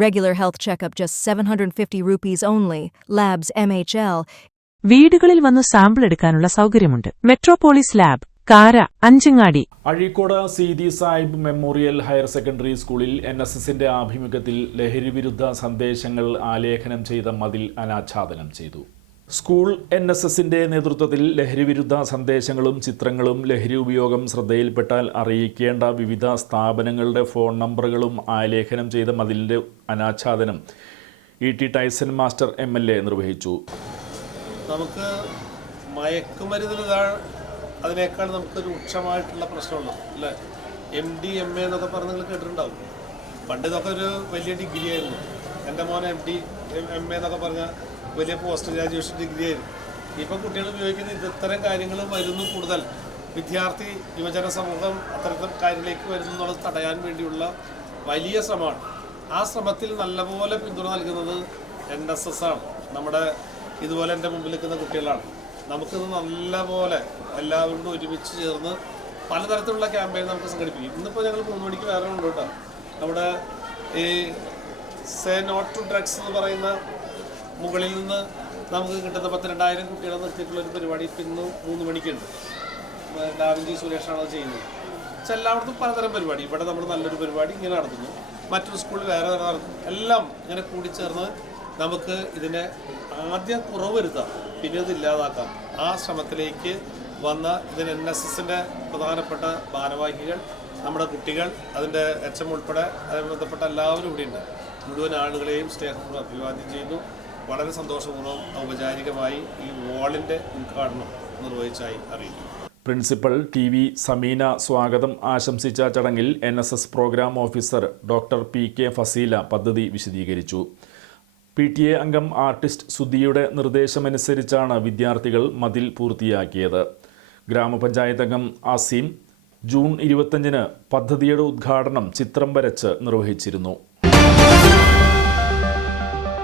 Regular health checkup just 750 rupees only. Labs MHL. വീടുകളിൽ വന്ന് sample എടുക്കാനുള്ള സൗകര്യമുണ്ട് Metropolis lab Kara Anchangadi Azhikode Seethi Sahib memorial higher secondary സ്കൂളിൽ N S എസിന്റെ ആഭിമുഖ്യത്തിൽ ലഹരിവിരുദ്ധ സന്ദേശങ്ങൾ ആലേഖനം ചെയ്ത മതിൽ അനാച്ഛാദനം ചെയ്തു സ്കൂൾ എൻ എസ് എസിന്റെ നേതൃത്വത്തിൽ ലഹരിവിരുദ്ധ സന്ദേശങ്ങളും ചിത്രങ്ങളും ലഹരി ഉപയോഗം ശ്രദ്ധയിൽപ്പെട്ടാൽ അറിയിക്കേണ്ട വിവിധ സ്ഥാപനങ്ങളുടെ ഫോൺ നമ്പറുകളും ആലേഖനം ചെയ്ത മതിലിന്റെ അനാച്ഛാദനം E T Tyson master M L A നിർവഹിച്ചു. നമുക്ക് മയക്കുമരുന്നിന് അതിനേക്കാൾ നമുക്കൊരു രൂക്ഷമായിട്ടുള്ള പ്രശ്നമുള്ളത് അല്ലേ? എം ഡി എം എ എന്നൊക്കെ പറഞ്ഞ് നിങ്ങൾ കേട്ടിട്ടുണ്ടാവും. പണ്ട് ഇതൊക്കെ ഒരു വലിയ ഡിഗ്രി ആയിരുന്നു എന്റെ മോൻ എം ഡി എം എന്നൊക്കെ പറഞ്ഞ വലിയ പോസ്റ്റ് ഗ്രാജുവേഷൻ ഡിഗ്രി ആയിരുന്നു. ഇപ്പം കുട്ടികൾ ഉപയോഗിക്കുന്ന ഇത്തരം കാര്യങ്ങൾ വരുന്നു കൂടുതൽ. വിദ്യാർത്ഥി യുവജന സമൂഹം അത്തരത്തിൽ കാര്യങ്ങളിലേക്ക് വരുന്നു എന്നുള്ളത് തടയാൻ വേണ്ടിയുള്ള വലിയ ശ്രമമാണ്. ആ ശ്രമത്തിൽ നല്ലപോലെ പിന്തുണ നൽകുന്നത് എൻ എസ് എസ് ആണ്. നമ്മുടെ ഇതുപോലെ എന്റെ മുമ്പിൽ നിൽക്കുന്ന കുട്ടികളാണ്. നമുക്കിത് നല്ലപോലെ എല്ലാവരും ഒരുമിച്ച് ചേർന്ന് പലതരത്തിലുള്ള ക്യാമ്പയിൻ നമുക്ക് സംഘടിപ്പിക്കും. ഇന്നിപ്പോൾ ഞങ്ങൾ മൂന്ന് മണിക്ക് വേറെ ഉണ്ട് കേട്ടോ. നമ്മുടെ ഈ സേ നോട്ട് ടു ഡ്രഗ്സ് എന്ന് പറയുന്ന മുകളിൽ നിന്ന് നമുക്ക് കിട്ടുന്ന പത്തിരണ്ടായിരം കുട്ടികളെ നിർത്തിയിട്ടുള്ള ഒരു പരിപാടി ഇപ്പം ഇന്ന് മൂന്ന് മണിക്കുണ്ട്. ഡാവിഞ്ചി സുരേഷാണ് അത് ചെയ്യുന്നത്. പക്ഷെ എല്ലായിടത്തും പലതരം പരിപാടി. ഇവിടെ നമ്മൾ നല്ലൊരു പരിപാടി ഇങ്ങനെ നടത്തുന്നു. മറ്റൊരു സ്കൂളിൽ വേറെ നടത്തുന്നു. എല്ലാം ഇങ്ങനെ കൂടിച്ചേർന്ന് നമുക്ക് ഇതിനെ ആദ്യം കുറവ് വരുത്താം പിന്നെ ഇത് ഇല്ലാതാക്കാം. ആ ശ്രമത്തിലേക്ക് വന്ന ഇതിന് എൻ എസ് എസിന്റെ പ്രധാനപ്പെട്ട ഭാരവാഹികൾ നമ്മുടെ കുട്ടികൾ അതിന്റെ എച്ച് എം ഉൾപ്പെടെ അതുമായി ബന്ധപ്പെട്ട എല്ലാവരും ഇവിടെയുണ്ട് മുഴുവൻ ആളുകളെയും സ്നേഹപൂർവം അഭിവാദ്യം ചെയ്യുന്നു. വളരെ സന്തോഷപൂർവം ഔപചാരികമായി ഈ വാളിന്റെ ഉദ്ഘാടനം നിർവഹിച്ചായി അറിയിച്ചു പ്രിൻസിപ്പൽ ടി വി സമീന സ്വാഗതം. ആശംസിച്ച ചടങ്ങിൽ N S S program officer doctor P K Fazeela പദ്ധതി വിശദീകരിച്ചു. പി ടി എ അംഗം ആർട്ടിസ്റ്റ് സുധിയുടെ നിർദ്ദേശമനുസരിച്ചാണ് വിദ്യാർത്ഥികൾ മതിൽ പൂർത്തിയാക്കിയത്. ഗ്രാമപഞ്ചായത്ത് അംഗം ആസീം ജൂൺ ഇരുപത്തഞ്ചിന് പദ്ധതിയുടെ ഉദ്ഘാടനം ചിത്രം വരച്ച് നിർവഹിച്ചിരുന്നു.